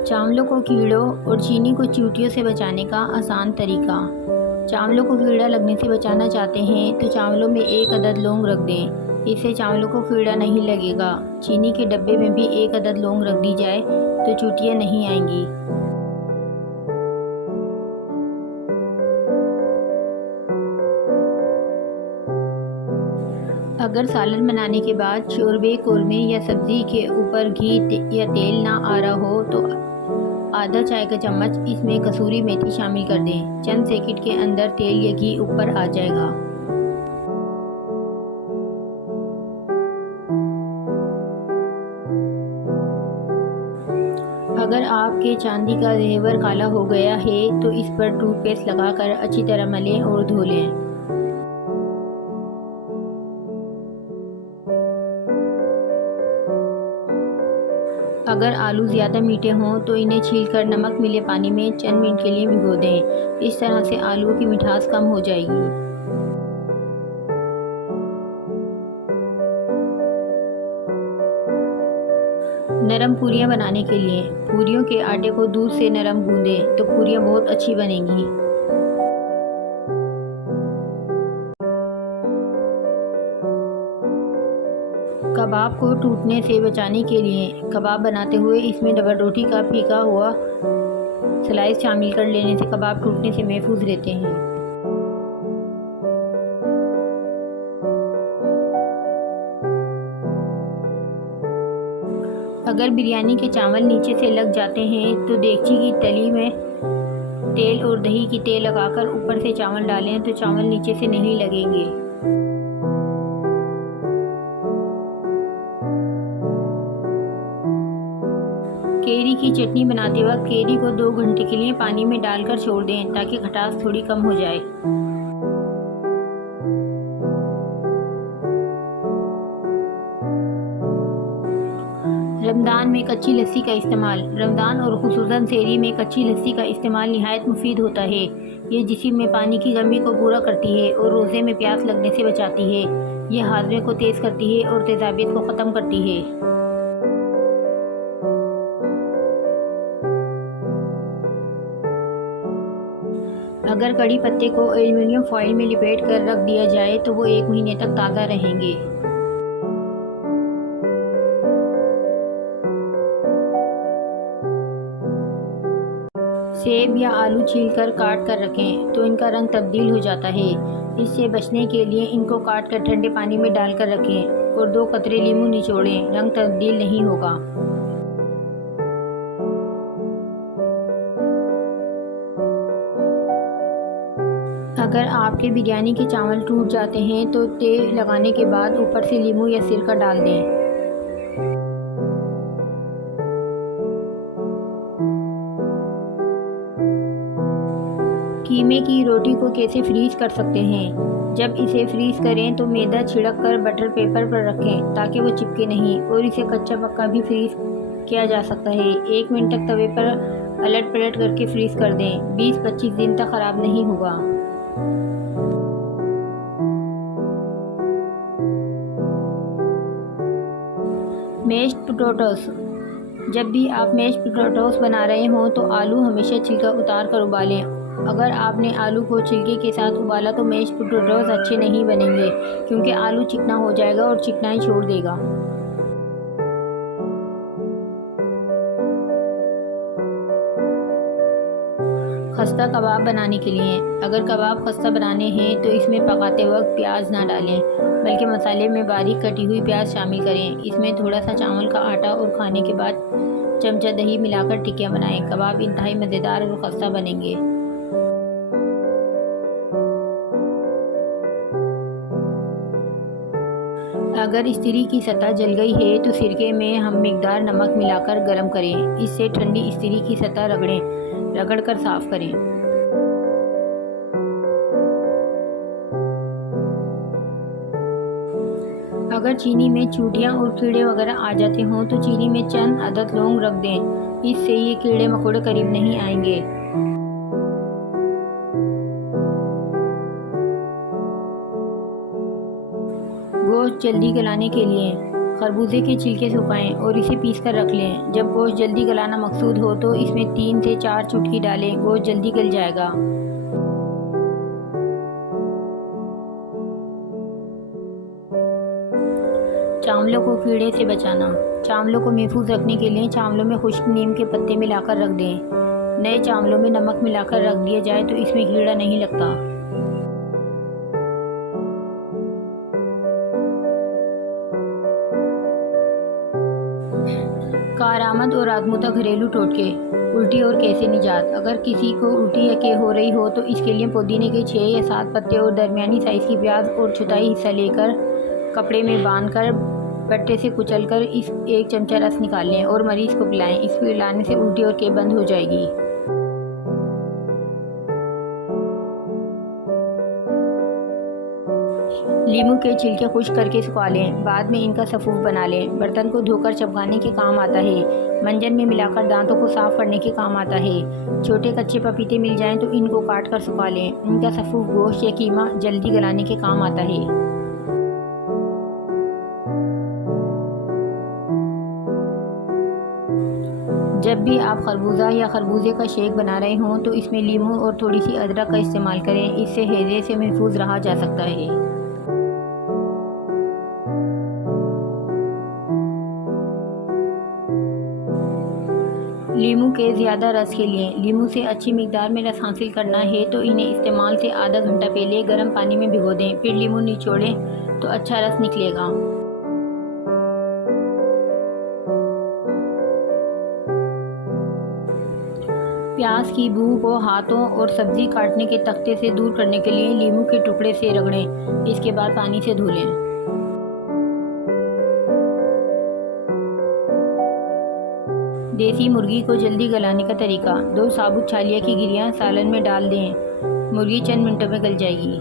चावलों को कीड़ों और चीनी को चींटियों से बचाने का आसान तरीका। चावलों को कीड़ा लगने से बचाना चाहते हैं तो चावलों में एक अदद लौंग रख दें, इससे चावलों को कीड़ा नहीं लगेगा। चीनी के डब्बे में भी एक अदद लौंग रख दी जाए तो चींटियाँ नहीं आएंगी। अगर सालन बनाने के बाद शोरबे, कोरमे या सब्जी के ऊपर घी या तेल ना आ रहा हो तो आधा चाय का चम्मच इसमें कसूरी मेथी शामिल कर दें। चंद सेकंड के अंदर तेल या घी ऊपर आ जाएगा। अगर आपके चांदी का जेवर काला हो गया है तो इस पर टूथपेस्ट लगाकर अच्छी तरह मलें और धो लें। अगर आलू ज़्यादा मीठे हों तो इन्हें छीलकर नमक मिले पानी में चंद मिनट के लिए भिगो दें। इस तरह से आलू की मिठास कम हो जाएगी। नरम पूरियां बनाने के लिए पूरियों के आटे को दूध से नरम गूंदें तो पूरियां बहुत अच्छी बनेंगी। कबाब को टूटने से बचाने के लिए कबाब बनाते हुए इसमें डबल रोटी का फीका हुआ स्लाइस शामिल कर लेने से कबाब टूटने से महफूज रहते हैं। अगर बिरयानी के चावल नीचे से लग जाते हैं तो देगची की तली में तेल और दही की तेल लगाकर ऊपर से चावल डालें तो चावल नीचे से नहीं लगेंगे। केरी की चटनी बनाते वक्त केरी को 2 घंटे के लिए पानी में डालकर छोड़ दें ताकि खटास थोड़ी कम हो जाए। रमज़ान में कच्ची लस्सी का इस्तेमाल। रमज़ान और खुसूसन सेहरी में कच्ची लस्सी का इस्तेमाल निहायत मुफीद होता है। ये जिस्म में पानी की कमी को पूरा करती है और रोज़े में प्यास लगने से बचाती है। ये हाज़मे को तेज़ करती है और तेज़ाबियत को ख़त्म करती है। अगर कड़ी पत्ते को एल्युमिनियम फॉइल में लिपेट कर रख दिया जाए तो वो 1 महीने तक ताज़ा रहेंगे। सेब या आलू छीलकर काट कर रखें तो इनका रंग तब्दील हो जाता है। इससे बचने के लिए इनको काट कर ठंडे पानी में डालकर रखें और 2 कतरे नींबू निचोड़ें, रंग तब्दील नहीं होगा। अगर आपके बिरयानी के चावल टूट जाते हैं तो तेल लगाने के बाद ऊपर से नींबू या सिरका डाल दें। कीमे की रोटी को कैसे फ्रीज कर सकते हैं। जब इसे फ्रीज करें तो मैदा छिड़क कर बटर पेपर पर रखें ताकि वो चिपके नहीं, और इसे कच्चा पक्का भी फ्रीज किया जा सकता है। 1 मिनट तक तवे पर अलट पलट करके फ्रीज कर दें। 20-25 दिन तक ख़राब नहीं होगा। Mashed potatoes. जब भी आप मैश्ड पोटैटोस बना रहे हों तो आलू हमेशा छिलका उतार कर उबालें। अगर आपने आलू को छिलके के साथ उबाला तो मैश्ड पोटैटोस अच्छे नहीं बनेंगे क्योंकि आलू चिकना हो जाएगा और चिकनाई छोड़ देगा। खस्ता कबाब बनाने के लिए अगर कबाब खस्ता बनाने हैं तो इसमें पकाते वक्त प्याज ना डालें बल्कि मसाले में बारीक कटी हुई प्याज शामिल करें। इसमें थोड़ा सा चावल का आटा और खाने के बाद चमचा दही मिलाकर टिक्कियाँ बनाएं। कबाब इंतहाई मज़ेदार और खस्ता बनेंगे। अगर इस्त्री की सतह जल गई है तो सिरके में हम मिकदार नमक मिलाकर गर्म करें। इससे ठंडी इस्त्री की सतह रगड़ कर साफ करें। अगर चीनी में चूटियाँ और कीड़े वगैरह आ जाते हों तो चीनी में चंद अदद लौंग रख दें। इससे ये कीड़े मकोड़े करीब नहीं आएंगे। गोश्त जल्दी गलाने के लिए खरबूजे के छिलके सुखाएं और इसे पीस कर रख लें। जब गोश्त जल्दी गलाना मकसूद हो तो इसमें 3 से 4 चुटकी डालें, गोश्त जल्दी गल जाएगा। चावलों को कीड़े से बचाना। चावलों को महफूज रखने के लिए चावलों में खुश्क नीम के पत्ते मिलाकर रख दें। नए चावलों में नमक मिलाकर रख दिया जाए तो इसमें कीड़ा नहीं लगता। कारआमद और आजमूदा घरेलू टोटके। उल्टी और कैसे निजात। अगर किसी को उल्टी या के हो रही हो तो इसके लिए पुदीने के 6 या 7 पत्ते और दरमियानी साइज़ की प्याज और चौथाई हिस्सा लेकर कपड़े में बांधकर बट्टे से कुचलकर इस 1 चमचा रस निकाल लें और मरीज़ को पिलाएं। इस पिलाने से उल्टी और के बंद हो जाएगी। लीमू के छिलके खुश्क करके सुखा लें, बाद में इनका सफ़ूफ बना लें। बर्तन को धोकर चमकाने के काम आता है। मंजन में मिलाकर दांतों को साफ करने के काम आता है। छोटे कच्चे पपीते मिल जाएं तो इनको काट कर सुखा लें। इनका सफ़ूफ गोश्त या कीमा जल्दी गलाने के काम आता है। जब भी आप खरबूजा या खरबूजे का शेक बना रहे हों तो इसमें लीमू और थोड़ी सी अदरक का इस्तेमाल करें। इससे हैज़े से महफूज रहा जा सकता है। लीमू के ज़्यादा रस के लिए। लीमू से अच्छी मिकदार में रस हासिल करना है तो इन्हें इस्तेमाल से आधा घंटा पहले गर्म पानी में भिगो दें, फिर लीमू निचोड़ें तो अच्छा रस निकलेगा। प्याज की बू को हाथों और सब्ज़ी काटने के तख्ते से दूर करने के लिए लीमू के टुकड़े से रगड़ें, इसके बाद पानी से धो लें। देसी मुर्गी को जल्दी गलाने का तरीका। 2 साबुत छालिया की गिरियाँ सालन में डाल दें, मुर्गी चंद मिनटों में गल जाएगी।